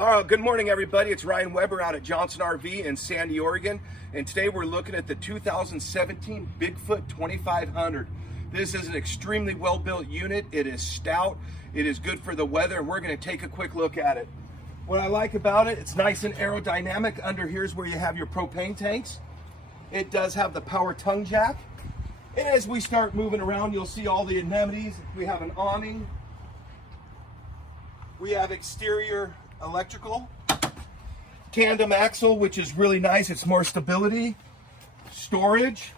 Good morning, everybody. It's Ryan Weber out at Johnson RV in Sandy, Oregon. And today we're looking at the 2017 Bigfoot 2500. This is an extremely well-built unit. It is stout. It is good for the weather, and we're going to take a quick look at it. What I like about it, it's nice and aerodynamic. Under here's where you have your propane tanks. It does have the power tongue jack. And as we start moving around, you'll see all the amenities. We have an awning. We have exterior electrical, tandem axle, which is really nice. It's more stability, storage.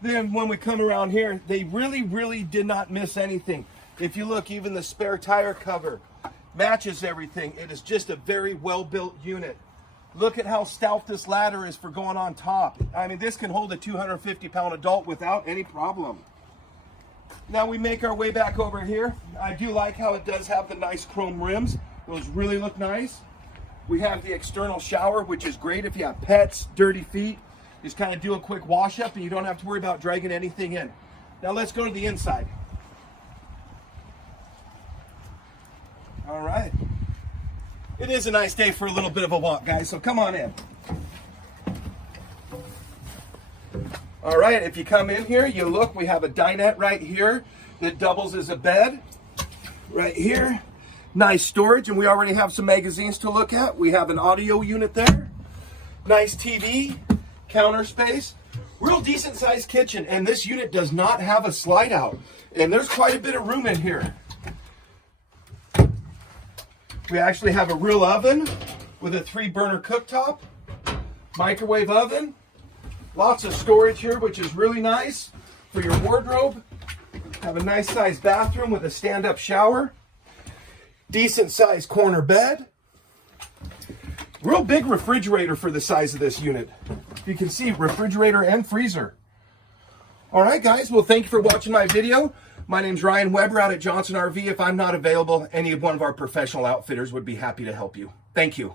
Then when we come around here, they really did not miss anything. If you look, even the spare tire cover matches everything. It is just a very well-built unit. Look at how stout this ladder is for going on top. I mean, this can hold a 250-pound adult without any problem. Now we make our way back over here. I do like how it does have the nice chrome rims. Those really look nice. We have the external shower, which is great if you have pets, dirty feet. Just kind of do a quick wash up and you don't have to worry about dragging anything in. Now let's go to the inside. All right. It is a nice day for a little bit of a walk, guys, so come on in. All right, if you come in here, you look, we have a dinette right here that doubles as a bed. Right here. Nice storage, and we already have some magazines to look at. We have an audio unit there. Nice TV, counter space. Real decent sized kitchen, and this unit does not have a slide out. And there's quite a bit of room in here. We actually have a real oven with a 3-burner cooktop, microwave oven. Lots of storage here, which is really nice for your wardrobe. Have a nice sized bathroom with a stand-up shower. Decent sized corner bed. Real big refrigerator for the size of this unit. You can see refrigerator and freezer. All right, guys. Well, thank you for watching my video. My name's Ryan Weber out at Johnson RV. If I'm not available, any of one of our professional outfitters would be happy to help you. Thank you.